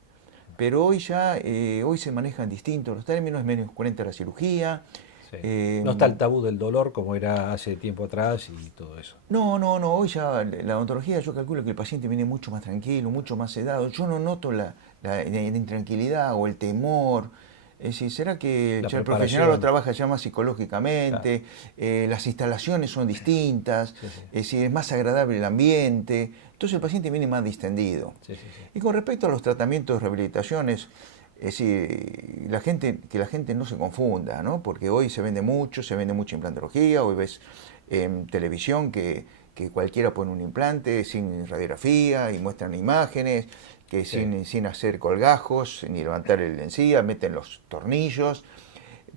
pero hoy se manejan distintos los términos, es menos 40 la cirugía. No está el tabú del dolor como era hace tiempo atrás y todo eso. No, hoy ya la odontología yo calculo que el paciente viene mucho más tranquilo, mucho más sedado. Yo no noto la intranquilidad o el temor. Es decir, ¿será que ya el profesional lo trabaja ya más psicológicamente? Las instalaciones son distintas, es decir, es más agradable el ambiente. Entonces el paciente viene más distendido. Y con respecto a los tratamientos de rehabilitaciones, es decir, que la gente no se confunda, ¿no? Porque hoy se vende mucha implantología, hoy ves en televisión que cualquiera pone un implante sin radiografía y muestran imágenes, que sin hacer colgajos, ni levantar el encía, meten los tornillos,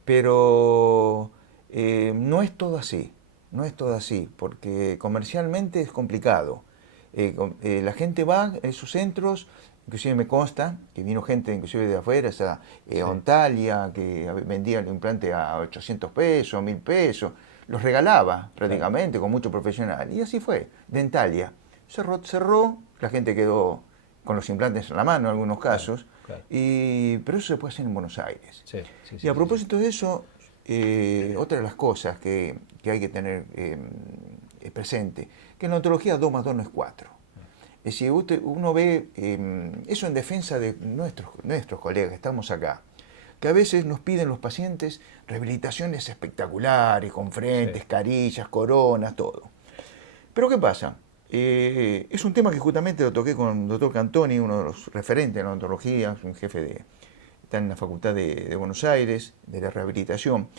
pero no es todo así, porque comercialmente es complicado. La gente va a esos centros. Inclusive me consta que vino gente inclusive de afuera, esa Ontalia, que vendía el implante a 800 pesos, 1000 pesos, los regalaba prácticamente con mucho profesional. Y así fue, Dentalia. Cerró, la gente quedó con los implantes en la mano en algunos casos, pero eso se puede hacer en Buenos Aires. Y a propósito de eso, otra de las cosas que hay que tener presente, que en la odontología 2 más 2 no es 4. Es decir, uno ve eso en defensa de nuestros colegas que estamos acá, que a veces nos piden los pacientes rehabilitaciones espectaculares, con frentes, carillas, coronas, todo. Pero ¿qué pasa? Es un tema que justamente lo toqué con el doctor Cantoni, uno de los referentes de la odontología, un jefe está en la Facultad de Buenos Aires, de la rehabilitación,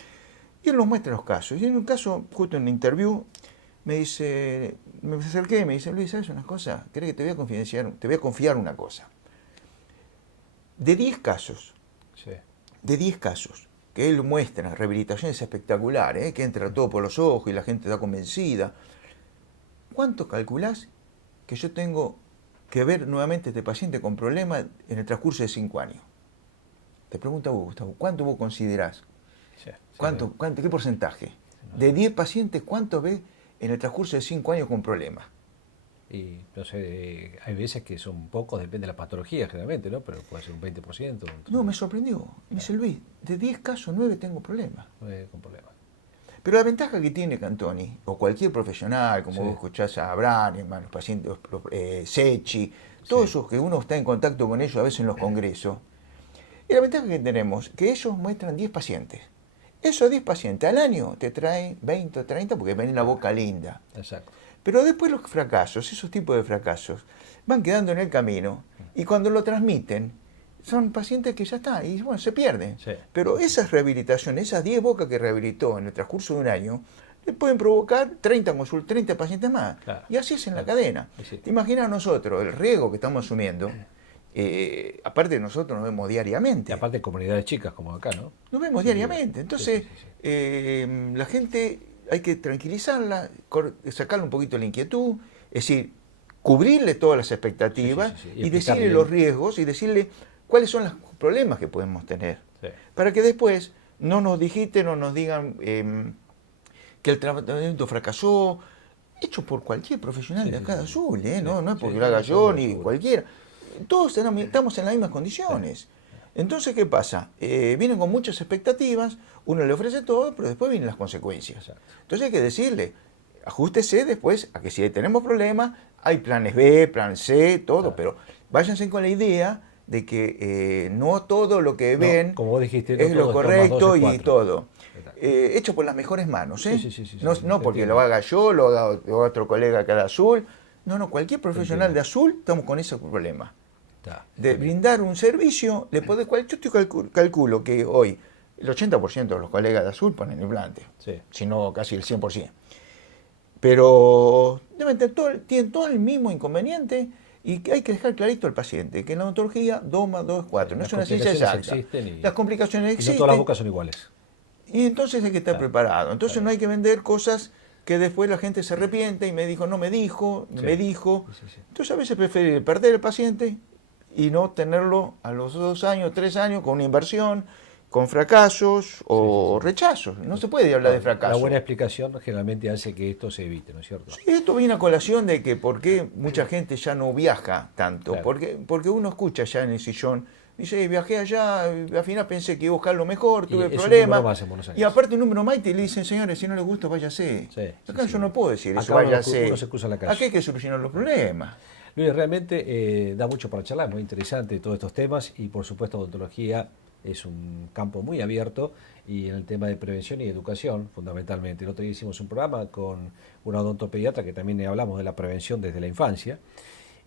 y él nos muestra los casos. Y en un caso, justo en la interview, me acerqué y me dice, Luis, ¿sabes una cosa? ¿Crees que te voy a confiar una cosa? De 10 casos, que él muestra rehabilitaciones espectaculares, que entra todo por los ojos y la gente está convencida, ¿cuánto calculás que yo tengo que ver nuevamente a este paciente con problemas en el transcurso de 5 años? Te pregunto a vos, Gustavo, ¿cuánto vos considerás? ¿Qué porcentaje? De 10 pacientes, ¿cuánto ves en el transcurso de 5 años con problemas? Y no sé, hay veces que son pocos, depende de la patología generalmente, ¿no? Pero puede ser un 20%. No, me sorprendió. Me dice, Luis, de 10 casos, 9 tengo problemas. 9 con problemas. Pero la ventaja que tiene Cantoni, o cualquier profesional, como vos escuchás a Branneman, los pacientes, Sechi, todos esos que uno está en contacto con ellos a veces en los congresos, y la ventaja que tenemos, que ellos muestran 10 pacientes. Esos 10 pacientes al año te traen 20 o 30 porque ven la boca linda. Exacto. Pero después los fracasos, esos tipos de fracasos, van quedando en el camino y cuando lo transmiten, son pacientes que ya está, y bueno, se pierden. Pero esas rehabilitaciones, esas 10 bocas que rehabilitó en el transcurso de un año, le pueden provocar 30 pacientes más. Y así es en la cadena. ¿Te imaginas nosotros el riesgo que estamos asumiendo? Aparte nosotros nos vemos diariamente. Y aparte comunidades chicas como acá, ¿no? Nos vemos diariamente. Entonces, la gente hay que tranquilizarla, sacarle un poquito la inquietud Es decir, cubrirle todas las expectativas y decirle bien los riesgos y decirle cuáles son los problemas que podemos tener. Sí. Para que después no nos digiten o nos digan que el tratamiento fracasó, hecho por cualquier profesional de acá de Azul, no es porque lo haga yo ni cualquiera. Todos estamos en las mismas condiciones. Entonces, ¿qué pasa? Vienen con muchas expectativas, uno le ofrece todo, pero después vienen las consecuencias. Entonces hay que decirle, ajústese después a que si tenemos problemas, hay planes B, plan C, todo, pero váyanse con la idea de que no todo lo que ven como vos dijiste, es lo correcto y 4. todo. Hecho por las mejores manos, Sí, no porque lo haga yo, lo haga otro colega acá de Azul. No, cualquier profesional de Azul estamos con ese problema. De brindar un servicio, yo calculo que hoy el 80% de los colegas de Azul ponen implante, si no casi el 100%. Pero tienen todo el mismo inconveniente y que hay que dejar clarito al paciente que en la odontología 2 más 2 es 4, no es una ciencia exacta. Las complicaciones existen. Y no todas las bocas son iguales. Y entonces hay que estar preparado. Entonces no hay que vender cosas que después la gente se arrepiente y me dijo, no me dijo, me dijo. Entonces a veces prefiere perder el paciente y no tenerlo a los 2 años, 3 años con una inversión, con fracasos o rechazos. No se puede hablar de fracaso. La buena explicación generalmente hace que esto se evite, ¿no es cierto? Sí, esto viene a colación de que por qué mucha gente ya no viaja tanto. Claro. Porque uno escucha ya en el sillón, dice, viajé allá, al final pensé que iba a buscar lo mejor, tuve problemas. Y aparte un número más y te le dicen, señores, si no les gusta, váyase. Acá yo no puedo decir eso, váyase. Uno se cruza la calle. Acá hay que solucionar los problemas. Luis, realmente da mucho para charlar, muy interesante todos estos temas y por supuesto odontología es un campo muy abierto y en el tema de prevención y educación fundamentalmente. El otro día hicimos un programa con una odontopediatra que también hablamos de la prevención desde la infancia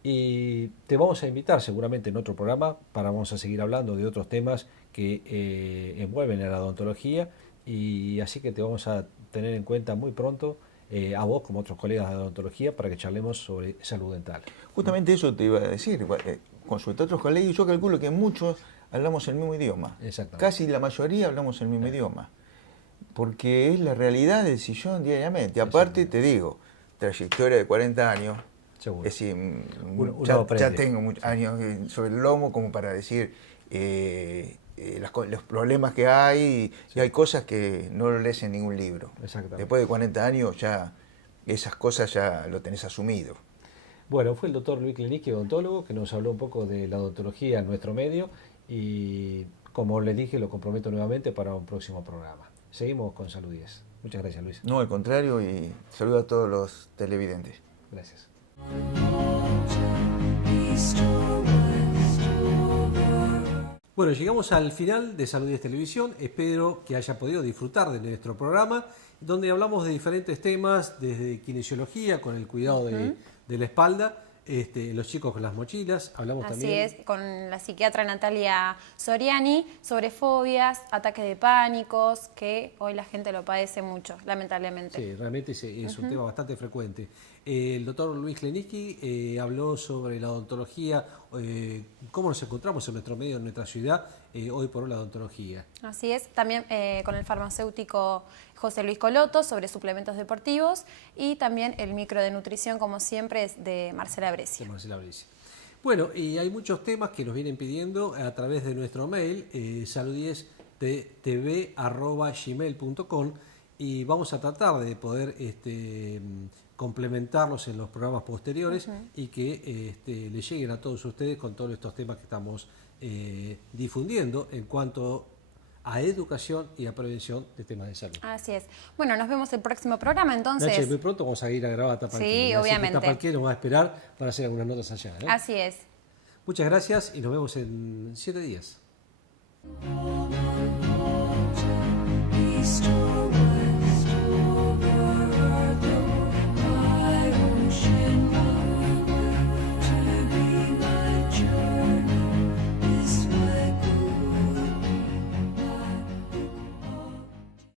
y te vamos a invitar seguramente en otro programa vamos a seguir hablando de otros temas que envuelven a la odontología y así que te vamos a tener en cuenta muy pronto a vos como otros colegas de odontología para que charlemos sobre salud dental. Justamente eso te iba a decir, consulta a otros colegas y yo calculo que muchos hablamos el mismo idioma. Casi la mayoría hablamos el mismo idioma. Porque es la realidad del sillón diariamente. Aparte, te digo, trayectoria de 40 años. Seguro. Es decir, ya tengo muchos años sobre el lomo como para decir los problemas que hay y hay cosas que no lo lees en ningún libro. Después de 40 años ya esas cosas ya lo tenés asumido. Bueno, fue el doctor Luis Klenicki, odontólogo, que nos habló un poco de la odontología en nuestro medio y como le dije lo comprometo nuevamente para un próximo programa. Seguimos con Salud 10. Muchas gracias, Luis. No, al contrario, y saludo a todos los televidentes. Gracias. Bueno, llegamos al final de Salud 10 Televisión. Espero que haya podido disfrutar de nuestro programa, donde hablamos de diferentes temas, desde kinesiología, con el cuidado de la espalda, los chicos con las mochilas, hablamos también. Así es, con la psiquiatra Natalia Soriani, sobre fobias, ataques de pánicos, que hoy la gente lo padece mucho, lamentablemente. Sí, realmente es un tema bastante frecuente. El doctor Luis Klenicki habló sobre la odontología, cómo nos encontramos en nuestro medio, en nuestra ciudad, hoy por hoy la odontología. Así es, también con el farmacéutico José Luis Coloto sobre suplementos deportivos y también el micro de nutrición, como siempre, es de Marcela Brescia. Bueno, y hay muchos temas que nos vienen pidiendo a través de nuestro mail, salud10tv@gmail.com, y vamos a tratar de poder complementarlos en los programas posteriores y que les lleguen a todos ustedes con todos estos temas que estamos difundiendo en cuanto a educación y a prevención de temas de salud. Así es. Bueno, nos vemos el próximo programa, entonces. Nache, muy pronto vamos a ir a grabar a Tapalqué. Sí, obviamente. Tapalqué nos va a esperar para hacer algunas notas allá. Así es. Muchas gracias y nos vemos en 7 días.